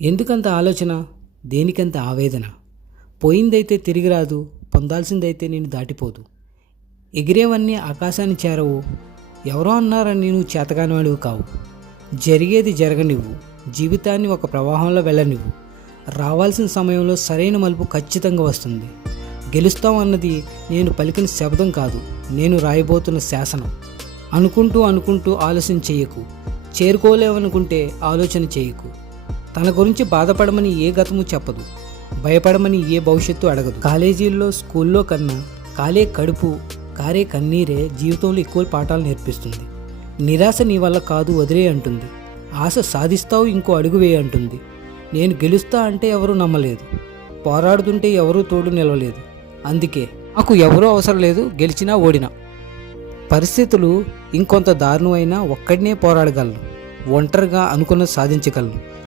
ఎందుకంత ఆలోచన? దేనికంత ఆవేదన? పోయిందైతే తిరిగి రాదు, పొందాల్సిందైతే నేను దాటిపోదు. ఎగిరేవన్నీ ఆకాశాన్ని చేరవు. ఎవరో అన్నారని నువ్వు చేతగానివాడివి కావు. జరిగేది జరగనివ్వు. జీవితాన్ని ఒక ప్రవాహంలో వెళ్ళనివ్వు. రావాల్సిన సమయంలో సరైన మలుపు ఖచ్చితంగా వస్తుంది. గెలుస్తాం అన్నది నేను పలికిన శబ్దం కాదు, నేను రాయబోతున్న శాసనం. అనుకుంటూ ఆలోచన చేయకు. చేరుకోలేవనుకుంటే ఆలోచన చేయకు. తన గురించి బాధపడమని ఏ గతము చెప్పదు, భయపడమని ఏ భవిష్యత్తు అడగదు. కాలేజీల్లో, స్కూల్లో కన్నా కాలే కడుపు, కారే కన్నీరే జీవితంలో ఎక్కువ పాఠాలు నేర్పిస్తుంది. నిరాశ నీ వల్ల కాదు, వదిలే అంటుంది. ఆశ సాధిస్తావు, ఇంకో అడుగు వేయి అంటుంది. నేను గెలుస్తా అంటే ఎవరూ నమ్మలేదు, పోరాడుతుంటే ఎవరూ తోడు నిలవలేదు. అందుకే నాకు ఎవరూ అవసరం లేదు, గెలిచినా ఓడినా. పరిస్థితులు ఇంకొంత దారుణమైనా ఒక్కడినే పోరాడగలను, ఒంటరిగా అనుకున్నది సాధించగలను.